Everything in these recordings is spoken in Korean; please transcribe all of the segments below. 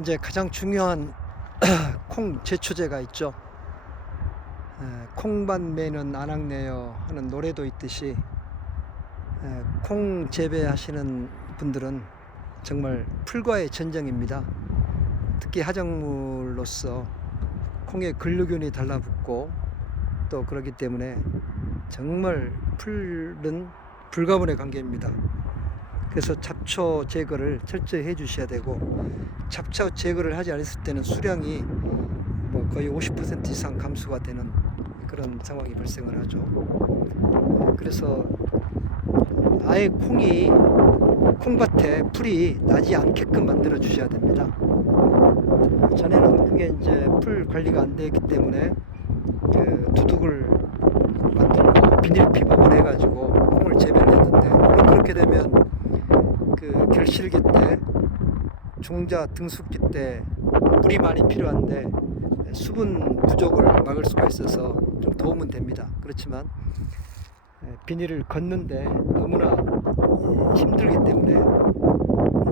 이제 가장 중요한 콩 제초제가 있죠. 콩밭 매는 안악내요 하는 노래도 있듯이 콩 재배하시는 분들은 정말 풀과의 전쟁입니다. 특히 하작물로서 콩에 근류균이 달라붙고 또 그렇기 때문에 정말 풀은 불가분의 관계입니다. 그래서 잡초 제거를 철저히 해 주셔야 되고, 잡초 제거를 하지 않았을 때는 수량이 뭐 거의 50% 이상 감소가 되는 그런 상황이 발생을 하죠. 그래서 아예 콩밭에 풀이 나지 않게끔 만들어 주셔야 됩니다. 전에는 그게 이제 풀 관리가 안 되기 때문에 그 두둑을 만들고 비닐피복을 해가지고 콩을 재배를 했는데, 물론 그렇게 되면 그 결실기 때, 종자 등숙기 때 물이 많이 필요한데 수분 부족을 막을 수가 있어서 좀 도움은 됩니다. 그렇지만 비닐을 걷는데 너무나 힘들기 때문에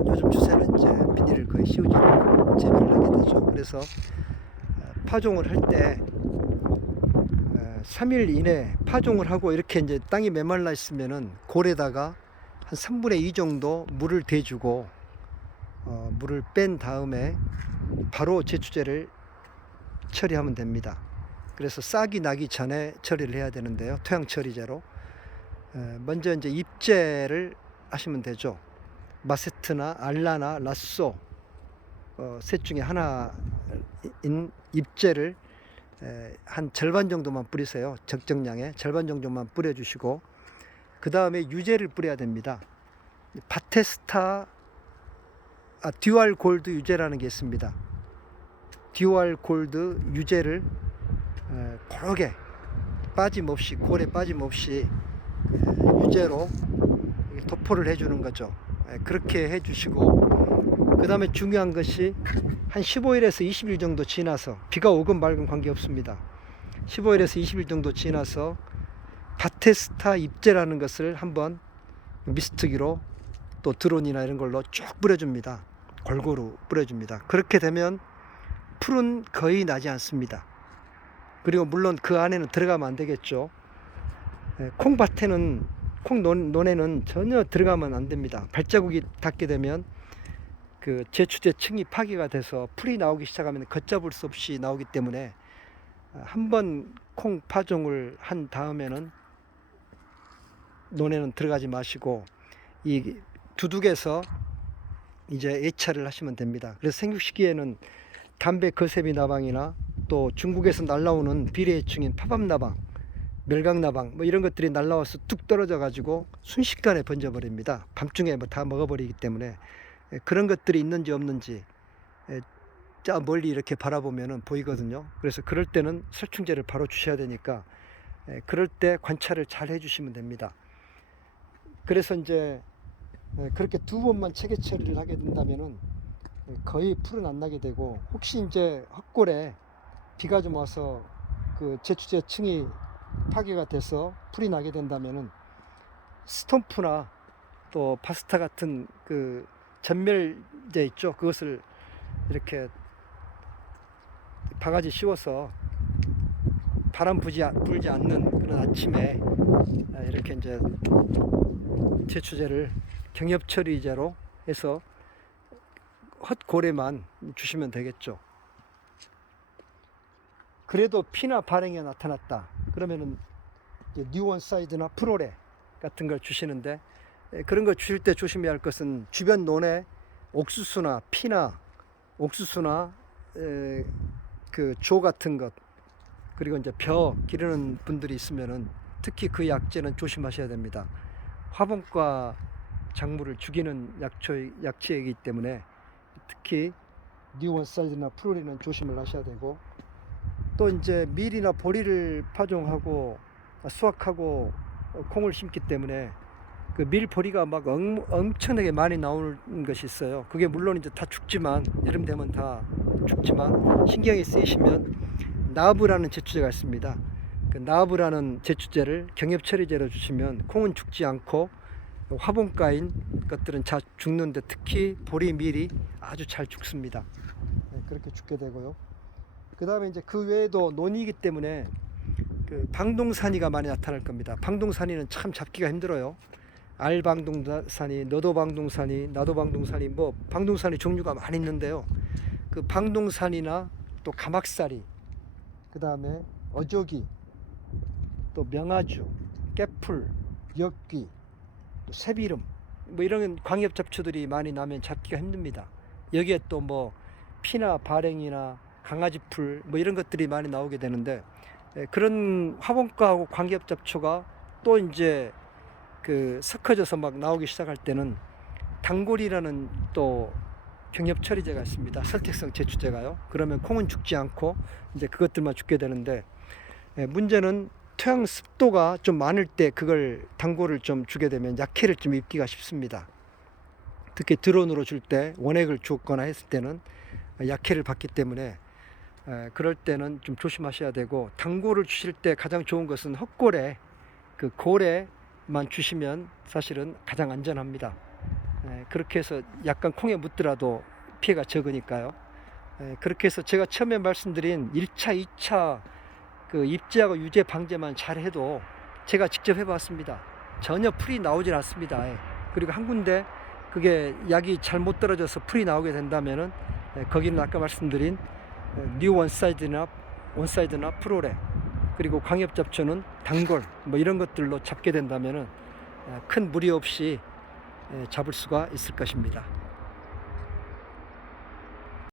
요즘 추세는 이제 비닐을 거의 씌우지 않고 재배를 하게 되죠. 그래서 파종을 할 때 3일 이내 파종을 하고 이렇게 이제 땅이 메말라 있으면은 골에다가 한 3분의 2 정도 물을 대주고 물을 뺀 다음에 바로 제초제를 처리하면 됩니다. 그래서 싹이 나기 전에 처리를 해야 되는데요. 토양 처리제로 먼저 이제 입제를 하시면 되죠. 마세트나 알라나 라쏘 셋 중에 하나인 입제를 한 절반 정도만 뿌리세요. 적정량의 절반 정도만 뿌려주시고, 그 다음에 유제를 뿌려야 됩니다. 바테스타 듀얼 골드 유제라는 게 있습니다. 듀얼 골드 유제를 고르게 빠짐없이, 골에 빠짐없이 유제로 도포를 해주는 거죠. 그렇게 해주시고, 그 다음에 중요한 것이 한 15일에서 20일 정도 지나서, 비가 오건 말건 관계없습니다. 15일에서 20일 정도 지나서 바테스타 입제라는 것을 한번 미스트기로 또 드론이나 이런 걸로 쭉 뿌려줍니다. 골고루 뿌려줍니다. 그렇게 되면 풀은 거의 나지 않습니다. 그리고 물론 그 안에는 들어가면 안 되겠죠. 콩밭에는, 콩논에는 전혀 들어가면 안 됩니다. 발자국이 닿게 되면 그 제초제 층이 파괴가 돼서 풀이 나오기 시작하면 걷잡을 수 없이 나오기 때문에 한번 콩 파종을 한 다음에는 논에는 들어가지 마시고 이 두둑에서 이제 예찰을 하시면 됩니다. 그래서 생육 시기에는 담배 거세비 나방이나 또 중국에서 날라오는 비례해충인 파밤나방, 멸각나방 뭐 이런 것들이 날라와서 뚝 떨어져 가지고 순식간에 번져버립니다. 밤중에 뭐 다 먹어버리기 때문에 그런 것들이 있는지 없는지 저 멀리 이렇게 바라보면 보이거든요. 그래서 그럴 때는 살충제를 바로 주셔야 되니까 그럴 때 관찰을 잘 해주시면 됩니다. 그래서 이제 그렇게 두 번만 체계 처리를 하게 된다면은 거의 풀은 안 나게 되고, 혹시 이제 헛골에 비가 좀 와서 그 제초제 층이 파괴가 돼서 풀이 나게 된다면은 스톰프나 또 파스타 같은 그 전멸제 있죠. 그것을 이렇게 바가지 씌워서 바람 불지 않는 그런 아침에 이렇게 이제 제초제를 경협 처리제로 해서 헛골에만 주시면 되겠죠. 그래도 피나 발행이 나타났다 그러면은 뉴원사이드나 프로레 같은 걸 주시는데, 그런 걸 주실 때 조심해야 할 것은 주변 논에 옥수수나 피나 옥수수나 그 조 같은 것, 그리고 이제 벼 기르는 분들이 있으면은 특히 그 약재는 조심하셔야 됩니다. 화분과 작물을 죽이는 약재이기 때문에 특히 뉴원사이드나 프로리는 조심을 하셔야 되고, 또 이제 밀이나 보리를 파종하고 수확하고 콩을 심기 때문에 그 밀보리가 막 엄청나게 많이 나오는 것이 있어요. 그게 물론 이제 다 죽지만, 여름 되면 다 죽지만, 신경이 쓰이시면 나브라는 제초제가 있습니다. 그 나브라는 제초제를 경협 처리제로 주시면 콩은 죽지 않고 화분가인 것들은 잘 죽는데 특히 보리, 밀이 아주 잘 죽습니다. 그렇게 죽게 되고요. 그 다음에 이제 그 외에도 논이기 때문에 그 방동산이가 많이 나타날 겁니다. 방동산이는 참 잡기가 힘들어요. 알방동산이, 너도방동산이, 나도방동산이, 뭐 방동산이 종류가 많이 있는데요. 그 방동산이나 또 가막살이, 그 다음에 어조기, 또 명아주, 깨풀, 엿귀, 또 새비름, 뭐 이런 광엽 잡초들이 많이 나면 잡기가 힘듭니다. 여기에 또 뭐 피나 발행이나 강아지풀 뭐 이런 것들이 많이 나오게 되는데, 그런 화분과하고 광엽 잡초가 또 이제 그 섞어져서 막 나오기 시작할 때는 단골이라는 또 병엽 처리제가 있습니다. 설택성 제초제가요. 그러면 콩은 죽지 않고 이제 그것들만 죽게 되는데, 문제는 토양 습도가 좀 많을 때 그걸 단골을 좀 주게 되면 약해를 좀 입기가 쉽습니다. 특히 드론으로 줄 때 원액을 주거나 했을 때는 약해를 받기 때문에 그럴 때는 좀 조심하셔야 되고, 단골을 주실 때 가장 좋은 것은 헛골에, 그 골에만 주시면 사실은 가장 안전합니다. 그렇게 해서 약간 콩에 묻더라도 피해가 적으니까요. 그렇게 해서 제가 처음에 말씀드린 1차, 2차 그 입지하고 유제 방제만 잘 해도, 제가 직접 해봤습니다. 전혀 풀이 나오질 않습니다. 그리고 한 군데 그게 약이 잘못 떨어져서 풀이 나오게 된다면은, 거기는 아까 말씀드린 뉴 원사이드나 프로레, 그리고 광엽 잡초는 단골 뭐 이런 것들로 잡게 된다면은 큰 무리 없이 잡을 수가 있을 것입니다.